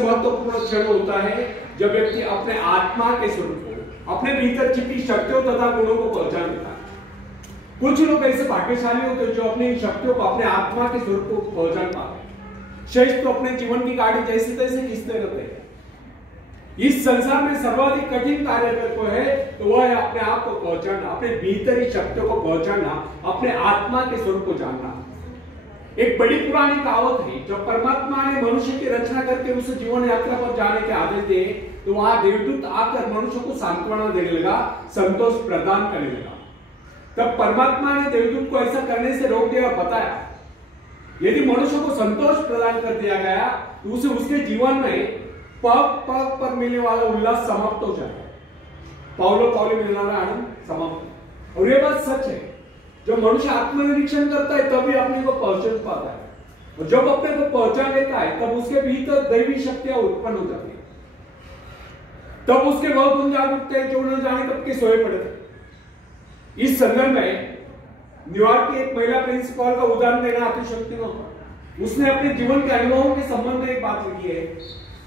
महत्वपूर्ण क्षण होता है जब व्यक्ति अपने आत्मा के स्वरूप को, अपने भीतर छिपी शक्तियों तथा गुणों को पहचान लेता है। कुछ लोग ऐसे भाग्यशाली होते हैं जो अपनी शक्तियों को, अपने आत्मा के स्वरूप को पहचान पाते हैं। शेष तो अपने जीवन की गाड़ी जैसे तैसे खींचते रहते हैं। इस संसार में सर्वाधिक कठिन कार्य अगर कोई है तो वह है अपने आप को पहचानना, अपने भीतरी शक्तियों को पहचानना, अपने आत्मा के स्वरूप को जानना। एक बड़ी पुरानी कहावत है, जब परमात्मा ने मनुष्य की रचना करके उसे जीवन यात्रा पर जाने के आदेश दिए तो वहां देवदूत आकर मनुष्य को सांत्वना देने लगा, संतोष प्रदान करने लगा। तब परमात्मा ने देवदूत को ऐसा करने से रोक दिया और बताया, यदि मनुष्य को संतोष प्रदान कर दिया गया तो उसे उसके जीवन में पग पग पर मिलने वाला उल्लास समाप्त हो जाएगा। पावलो पावली मिलना आनंद समाप्त। और ये बात सच है, जब मनुष्य आत्मनिरीक्षण करता है तभी अपने को पहचान पाता है, और जब अपने को पहचान लेता है तब उसके भीतर दैवी शक्तियां उत्पन्न हो जाती है। तब उसके वह गुण जाग उठते हैं जो न जाने कब के सोए पड़े थे। इस संदर्भ में न्यूयॉर्क की एक महिला प्रिंसिपल का उदाहरण देना अतिशयोक्ति होगा। उसने अपने जीवन के अनुभवों के संबंध में एक बात लिखी है,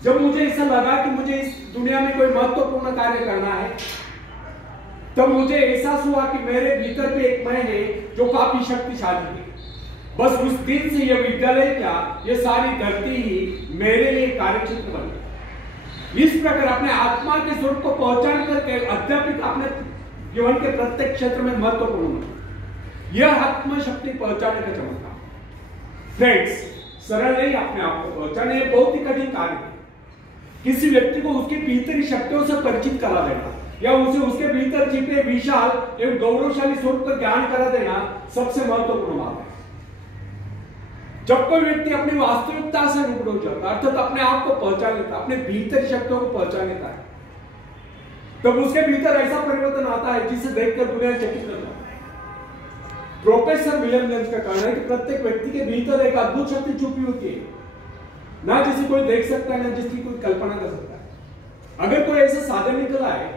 जब मुझे ऐसा लगा कि मुझे इस दुनिया में कोई महत्वपूर्ण कार्य करना है तब मुझे एहसास हुआ कि मेरे भीतर भी एक मैं है जो काफी शक्तिशाली है। बस उस दिन से यह विद्यालय क्या, यह सारी धरती ही मेरे लिए कार्यक्षेत्र बन गई। इस प्रकार अपने आत्मा के स्वरूप को पहचान करके अध्यात्मिक अपने जीवन के प्रत्येक क्षेत्र में महत्वपूर्ण है। यह आत्मशक्ति पहचाने का चमत्कार। फ्रेंड्स, सरल नहीं अपने आप को पहचाने, बहुत ही कठिन कार्य है। किसी व्यक्ति को उसकी भीतरी शक्तियों से परिचित करा देना या उसे उसके भीतर छिपे विशाल एवं गौरवशाली स्वरूप का ज्ञान करा देना सबसे महत्वपूर्ण बात है। जब कोई व्यक्ति अपनी वास्तविकता से रूबरू हो जाता है, अर्थात अपने आप को पहचान लेता है, अपने भीतर शक्तियों को पहचान लेता है, तब उसके भीतर ऐसा परिवर्तन आता है जिसे देखकर दुनिया चकित रहती है। प्रोफेसर विलियम जेम्स का कहना है कि प्रत्येक व्यक्ति के भीतर एक अद्भुत शक्ति छुपी होती है, ना जिसे कोई देख सकता है, ना जिसकी कोई कल्पना कर सकता है। अगर कोई ऐसा साधन निकला है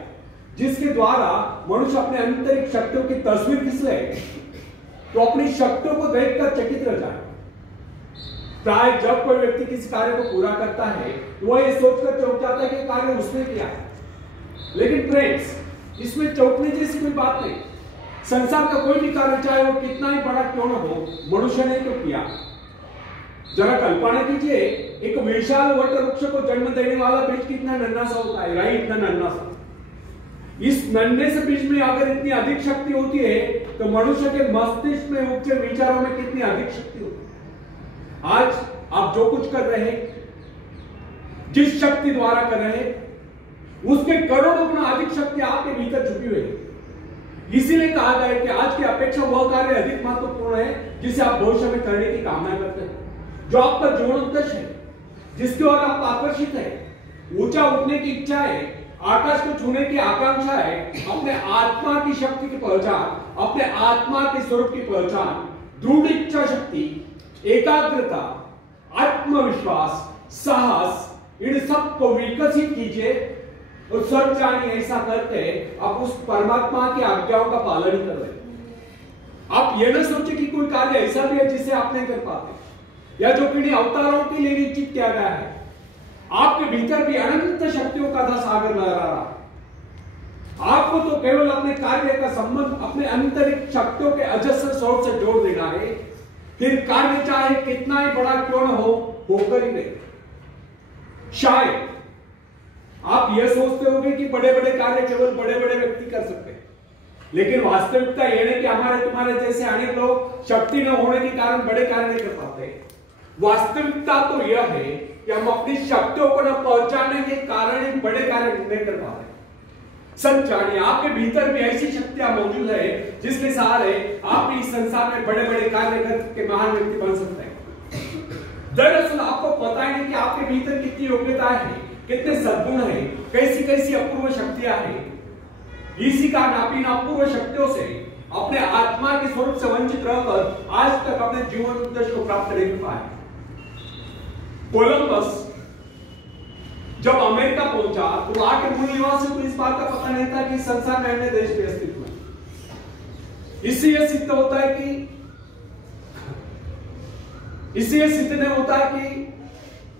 जिसके द्वारा मनुष्य अपने आंतरिक शक्तियों की तस्वीर खींच ले तो अपनी शक्तियों को देखकर चकित रह जाए। प्राय जब कोई व्यक्ति किसी कार्य को पूरा करता है तो वह यह सोचकर चौंक जाता है कि कार्य उसने किया है। लेकिन फ्रेंड्स, इसमें चौंकने जैसी कोई बात नहीं। संसार का कोई भी कार्य, चाहे वो कितना ही बड़ा क्यों न हो, मनुष्य ने क्यों किया। जरा कल्पना कीजिए, एक विशाल वट वृक्ष को जन्म देने वाला बीज कितना नन्हा सा होता है, राइट, इतना नन्हा सा। इस नन्हे से बीज में अगर इतनी अधिक शक्ति होती है तो मनुष्य के मस्तिष्क में उपजे विचारों में कितनी अधिक शक्ति होती है। आज आप जो कुछ कर रहे हैं, जिस शक्ति द्वारा कर रहे हैं, उसके करोड़ों गुना अधिक शक्ति आपके भीतर छुपी हुई है। इसीलिए कहा गया है कि आज की अपेक्षा वह कार्य अधिक महत्वपूर्ण है जिसे आप भविष्य में करने की कामना करते हैं, जो आपका जीवनोद्देश्य है, जिसकी ओर आप आकर्षित है। ऊंचा उठने की इच्छा है, आकाश को छूने की आकांक्षा है, अपने आत्मा की शक्ति की पहचान, अपने आत्मा के स्वरूप की पहचान, दृढ़ इच्छा शक्ति, एकाग्रता, आत्मविश्वास, साहस, इन सब को विकसित कीजिए और सब जानिए ऐसा करके आप उस परमात्मा की आज्ञाओं का पालन कर रहे हैं। आप ये न सोचे कि कोई कार्य ऐसा भी है जिसे आप नहीं कर पाते या जो किन्हीं अवतारों के लिए निश्चित किया गया है। आपके भीतर भी अनंत शक्तियों का सागर लहरा रहा है। आपको तो केवल अपने कार्य का संबंध अपने आंतरिक शक्तियों के अजस्र स्रोत से जोड़ देना है, फिर कार्य चाहे कितना ही बड़ा क्यों न हो, होकर ही नहीं। शायद आप यह सोचते होंगे कि बड़े बड़े कार्य केवल बड़े बड़े व्यक्ति कर सकते हैं, लेकिन वास्तविकता यह नहीं कि हमारे तुम्हारे जैसे अनेक लोग शक्ति न होने के कारण बड़े कार्य नहीं कर पाते। वास्तविकता तो यह है कि हम अपनी शक्तियों को न पहचानने के कारण ही बड़े कार्य नहीं कर पाते। सच जानिए, आपके भीतर भी ऐसी शक्तियां मौजूद है जिसके सहारे आप भी इस संसार में बड़े बड़े कार्य करके महान व्यक्ति बन सकते हैं। दरअसल आपको पता ही नहीं कि आपके भीतर कितनी योग्यता है, कितने सद्गुण है, कैसी कैसी अपूर्व शक्तियां हैं। इसी का नापी अपूर्व शक्तियों से अपने आत्मा के स्वरूप से वंचित रहकर आज तक अपने जीवन उद्देश्य को प्राप्त नहीं कर पाए। कोलंबस जब अमेरिका पहुंचा तो वहां के मूल निवासियों को इस बात का पता नहीं था कि संसार में अन्य देश भी अस्तित्व है। इससे यह सिद्ध होता है कि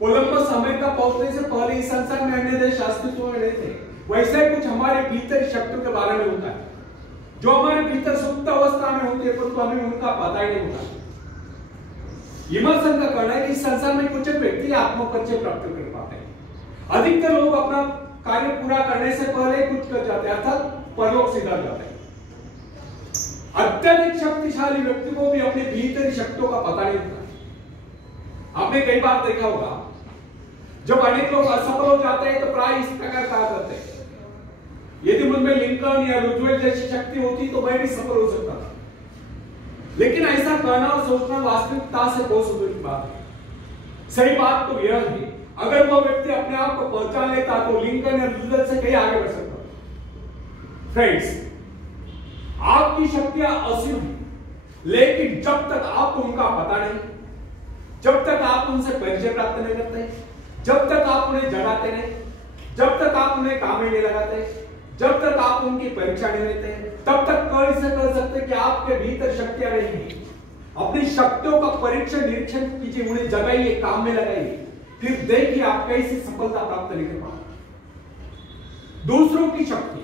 कोलंबस अमेरिका पहुंचने से पहले इस संसार में अन्य देश अस्तित्व में नहीं थे। वैसे कुछ हमारे भीतर शक्तियों के बारे में होता है जो हमारे भीतर सुप्त अवस्था में होती है, परंतु हमें उनका पता ही नहीं होता। इमर्सन का कहना है कि इस संसार में कुछ व्यक्ति आत्मपरिचय प्राप्त कर पाते हैं। अधिकतर लोग अपना कार्य पूरा करने से पहले कुछ कर जाते हैं, अर्थात परलोक सिधार जाते हैं। अत्यधिक शक्तिशाली व्यक्ति को भी अपने भीतर शक्तियों का पता नहीं होता। आपने कई बार देखा होगा, जब अनेक लोग असफल हो जाते हैं तो प्राय इस प्रकार कहा करते हैं, यदि मुझमें लिंकन या रूजवेल्ट जैसी शक्ति होती तो मैं भी सफल हो सकता था। लेकिन ऐसा कहना और सोचना वास्तविकता से बहुत दूर की बात है। सही बात तो यह है, अगर वह व्यक्ति अपने आप को पहचान लेता तो लिंकन या रूजवेल्ट से कहीं आगे बढ़ सकता। फ्रेंड्स, आपकी शक्तियां असीम हैं, लेकिन जब तक आपको उनका पता नहीं, जब तक आप उनसे परिचय प्राप्त नहीं करते, जब तक आप उन्हें जगाते नहीं, जब तक आप उन्हें काम में नहीं लगाते, जब तक आप उनकी परीक्षा नहीं लेते, तब तक कैसे कर सकते कि आपके भीतर शक्तियां रहेंगी। अपनी शक्तियों का परीक्षण निरीक्षण कीजिए, उन्हें जगाइए, काम में लगाइए, फिर देखिए आप कैसे सफलता प्राप्त नहीं कर पाते। दूसरों की शक्ति,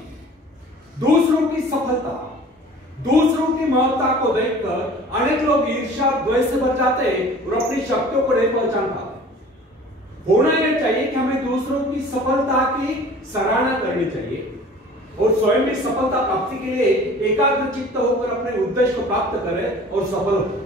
दूसरों की सफलता, दूसरों की महत्ता को देखकर अनेक लोग ईर्ष्या द्वेष से भर जाते हैं और अपनी शक्तियों को नहीं पहचान पाते। होना यह चाहिए कि हमें दूसरों की सफलता की सराहना करनी चाहिए और स्वयं भी सफलता प्राप्ति के लिए एकाग्र चित्त होकर अपने उद्देश्य को प्राप्त करें और सफल हो।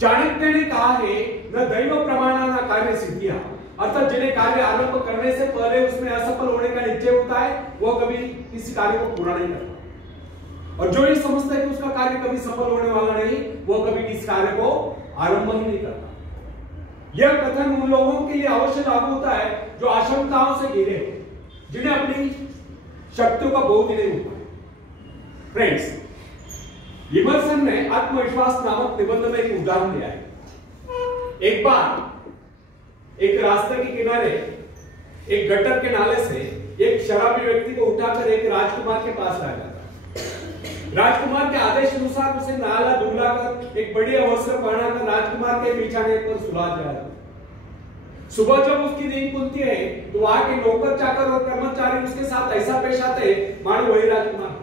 चाणक्य ने कहा है, न दैव प्रमाणा न कार्य सिद्धिया, अर्थात जिन्हें कार्य आरंभ करने से पहले उसमें असफल होने का निश्चय होता है, वह कभी किसी कार्य को पूरा नहीं करता। और जो ये समझता है कि उसका कार्य कभी सफल होने वाला नहीं, वो कभी किसी कार्य को आरंभ ही नहीं करता। यह कथन उन लोगों के लिए अवश्य लागू होता है जो आशंकाओं से घिरे हो, जिन्हें अपनी शक्तियों का बोध ही नहीं होता। फ्रेंड्स, इमर्सन ने आत्मविश्वास नामक निबंध में एक उदाहरण दिया है। एक बार एक रास्ते के किनारे एक गटर के नाले से एक शराबी व्यक्ति को उठाकर एक राजकुमार के पास लाया जाता। राजकुमार के आदेश अनुसार उसे नाला धुलाकर एक बढ़िया वस्त्र पहनाकर राजकुमार के बिछाने पर सुला दिया जाता। सुबह जब उसकी नींद खुलती है तो वहां के नौकर चाकर और कर्मचारी उसके साथ ऐसा पेश आते हैं मानो वही राजकुमार।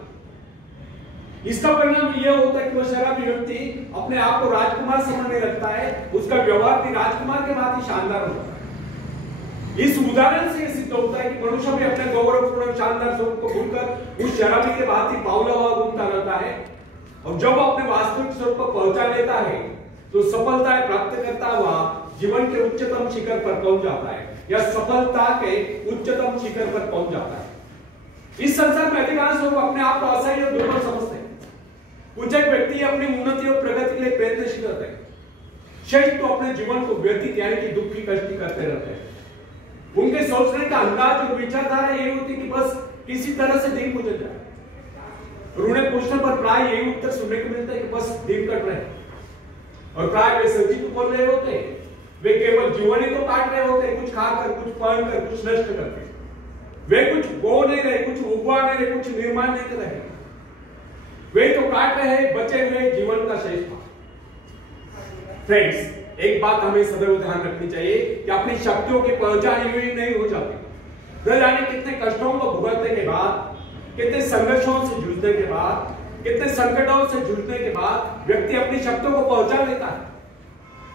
इसका परिणाम यह होता है कि वह शराबी व्यक्ति अपने आप को राजकुमार समझने लगता है, उसका व्यवहार भी राजकुमार के भांति शानदार होता है। इस उदाहरण से सिद्ध होता है कि मनुष्य भी अपने गौरवपूर्ण शानदार स्वरूप को भूलकर उस शराबी के भांति बावला हुआ घूमता रहता है, और जब अपने वास्तविक स्वरूप को पहचान लेता है तो सफलताएं प्राप्त करता हुआ जीवन के उच्चतम शिखर पर पहुंच जाता है, या सफलता के उच्चतम शिखर पर पहुंच जाता है। इस संसार में अधिकांश लोग अपने आप को असहाय और दुर्बल समझते हैं। कुछ एक व्यक्ति अपनी उन्नति और प्रगति के लिए प्रयत्नशील रहते हैं, शेष तो अपने जीवन को व्यतीत यानी कि दुखी कष्टी करते रहते हैं। उनके सोचने का अंदाज और विचारधारा यही होती कि बस किसी तरह से दिन गुजर जाए, और उन्हें पूछने पर प्राय यही उत्तर सुनने को मिलता है कि बस दिन कट रहे हैं। और प्राय वे सच्ची तो बोल रहे होते हैं, वे केवल जीवन ही तो काट रहे होते हैं, कुछ खाकर, कुछ पहनकर, कुछ नष्ट करके। वे कुछ बो नहीं रहे, कुछ उगवा नहीं रहे, कुछ निर्माण नहीं कर रहे, वे तो काट रहे हैं बचे हुए जीवन का शेष भाग। फ्रेंड्स, एक बात हमें सदैव ध्यान रखनी चाहिए कि अपनी शक्तियों की पहचान हुई नहीं हो जाती। न जाने कितने कष्टों को भुगतने के बाद, कितने संघर्षों से जूझने के बाद, कितने संकटों से जूझने के बाद व्यक्ति अपनी शक्तियों को पहचान लेता है।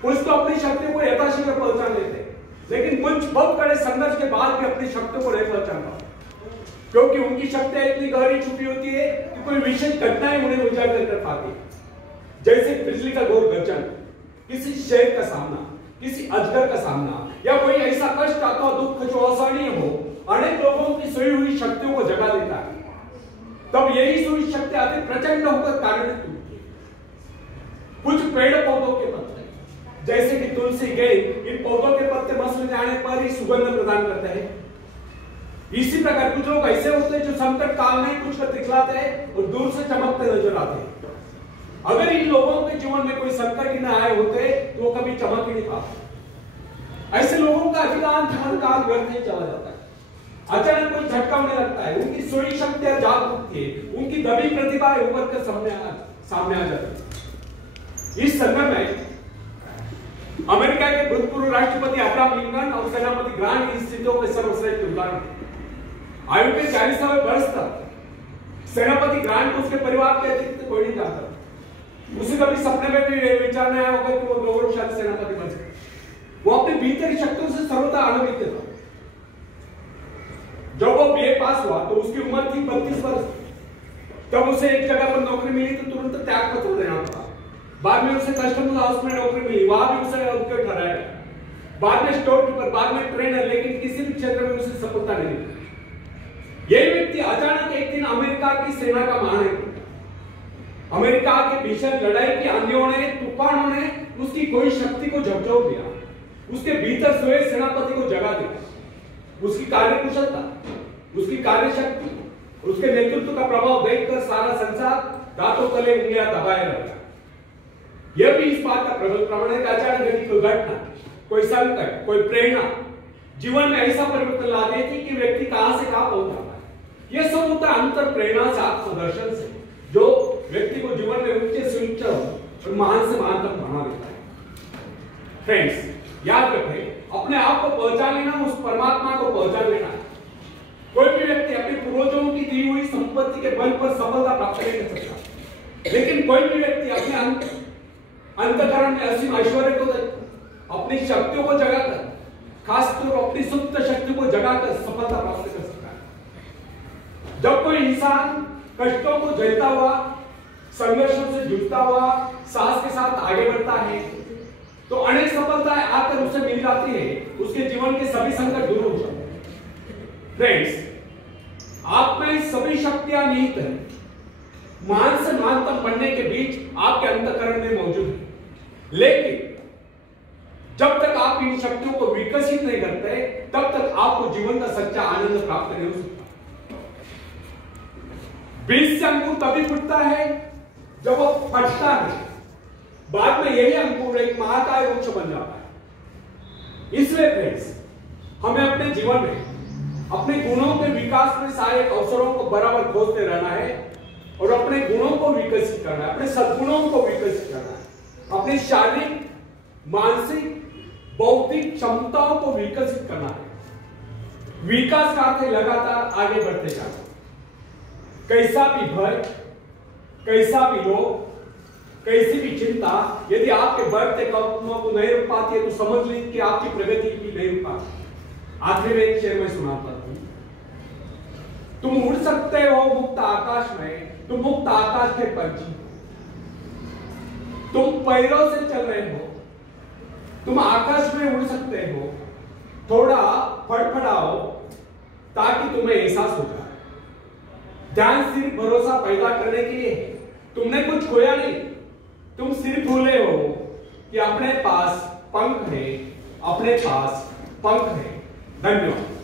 कुछ तो अपनी शक्तियों को यथाशीघ्र पहचान लेते हैं, लेकिन कुछ बहुत बड़े संघर्ष के बाद भी अपनी शक्तियों को नहीं पहचान पाते, क्योंकि उनकी शक्तियां इतनी गहरी छुपी होती है कि कोई विशेष घटनाएं उन्हें उजागर कर पाती है। जैसे बिजली का घोर गर्जन, किसी शेर का सामना, किसी अजगर का सामना, या कोई ऐसा कष्ट अथवा दुख जो असहनीय हो, अनेक लोगों की सोई हुई शक्तियों को जगा देता है। तब यही सोई शक्ति अति प्रचंड होकर कार्यरत होती है। कुछ पेड़ पौधों के पत्ते जैसे कि तुलसी, गेंद, इन पौधों के पत्ते मसल जाने पर ही सुगंध प्रदान करते हैं। इसी प्रकार कुछ लोग ऐसे होते हैं जो संकट काल में कुछ कर दिखलाते हैं और दूर से चमकते नजर आते हैं। अगर इन लोगों के जीवन में कोई संकट ही न आए होते तो वो कभी चमक ही नहीं पाते। ऐसे लोगों का अधिकांश जीवन काल व्यर्थ ही चला जाता है। अचानक कोई झटका होने लगता है, उनकी सोई शक्तियां जाग उठती है, उनकी दबी प्रतिभा उभर कर सामने आ जाती है। इस संदर्भ में अमेरिका के भूतपूर्व राष्ट्रपति अब्राहम लिंकन और सेनापति ग्रांट इन स्थितियों के सर्वश्रेष्ठ उदाहरण। आयु के 40वें वर्ष तक सेनापति ग्रांट को उसके परिवार के अतिरिक्त कोई नहीं जानता। उसे कभी सपने में भी विचार नहीं आया होगा कि वो गौरवशाली सेनापति बन सके। वो अपने भीतरी शक्तियों से सर्वथा आनंदित था। जब वो बीए पास हुआ तो उसकी उम्र थी 32 वर्ष। तब उसे एक जगह पर नौकरी मिली तो तुरंत त्याग पत्र देना पड़ा। बाद में उसे कस्टम हाउस में नौकरी मिली, वहां भी उसे उत्कट ठहराया। बाद में स्टोर कीपर, बाद में ट्रेनर, लेकिन किसी भी क्षेत्र में उसे सफलता नहीं मिली। यही व्यक्ति अचानक एक दिन अमेरिका की सेना का महानायक। अमेरिका के भीषण लड़ाई की आंधियों ने, तूफानों ने उसकी कोई शक्ति को झकझोर दिया। उसके भीतर सोए सेनापति को जगा दिया। उसकी कार्यकुशलता, उसकी कार्यशक्ति, उसके नेतृत्व का प्रभाव देखकर सारा संसार दांतों तले उंगलियां दबाए रह गया। यह भी इस बात का प्रबल प्रमाण है कि अचानक यदि कोई घटना, कोई संकट, कोई प्रेरणा जीवन में ऐसा परिवर्तन ला देती कि व्यक्ति कहां से कहां पहुंच जाता है। यह सब होता है अंतर प्रेरणा से, आत्मदर्शन से, जो व्यक्ति को जीवन में उच्च से उच्च और महान से महानतम बना देता है। फ्रेंड्स, याद रखें, अपने आप को पहचान लेना उस परमात्मा को पहचान लेना है। कोई भी व्यक्ति अपने पूर्वजों की दी हुई संपत्ति के बल पर सफलता प्राप्त नहीं कर सकता, लेकिन कोई भी व्यक्ति अपने अंतःकरण में असीम ऐश्वर्य को, अपनी शक्तियों को जगाकर, खासतौर अपनी सुप्त शक्ति को जगाकर सफलता प्राप्त कर सकता है। जब कोई इंसान कष्टों को झेलता हुआ, संघर्षों से जूझता हुआ साहस के साथ आगे बढ़ता है तो अनेक सफलताएं आकर उसे मिल जाती है। उसके जीवन के सभी संकट दूर हो जाते हैं। फ्रेंड्स, आप में सभी शक्तियां निहित हैं। महान से महानतम बनने के बीच आपके अंतःकरण में मौजूद है, लेकिन जब तक आप इन शक्तियों को विकसित नहीं करते तब तक आपको जीवन का सच्चा आनंद प्राप्त नहीं हो सकता। बीज से अंकुर तभी फूटता है जब वो फटता है, बाद में यही अंकुर एक महाकाय वृक्ष बन जाता है। इसलिए फ्रेंड्स, हमें अपने जीवन में अपने गुणों के विकास में सहायक अवसरों को बराबर खोजते रहना है और अपने गुणों को विकसित करना है, अपने सद्गुणों को विकसित करना है, अपनी शारीरिक, मानसिक, बौद्धिक क्षमताओं को विकसित करना है। विकास का अर्थ लगातार आगे बढ़ते जाना। कैसा भी भय, कैसा भी लोभ, कैसी भी चिंता यदि आपके बढ़ते कदमों को नहीं रुक पाती है तो समझ लीजिए कि आपकी प्रगति की नहीं रुक पाती। आखिर में एक शेर मैं सुनाता हूं। तुम उड़ सकते हो मुक्त आकाश में, तुम मुक्त आकाश के पंछी, तुम पैरों से चल रहे हो, तुम आकाश में उड़ सकते हो, थोड़ा फड़फड़ाओ ताकि तुम्हें एहसास हो जाए। ध्यान सिर्फ भरोसा पैदा करने के लिए, तुमने कुछ खोया नहीं, तुम सिर्फ भूले हो कि अपने पास पंख है, अपने पास पंख है। धन्यवाद।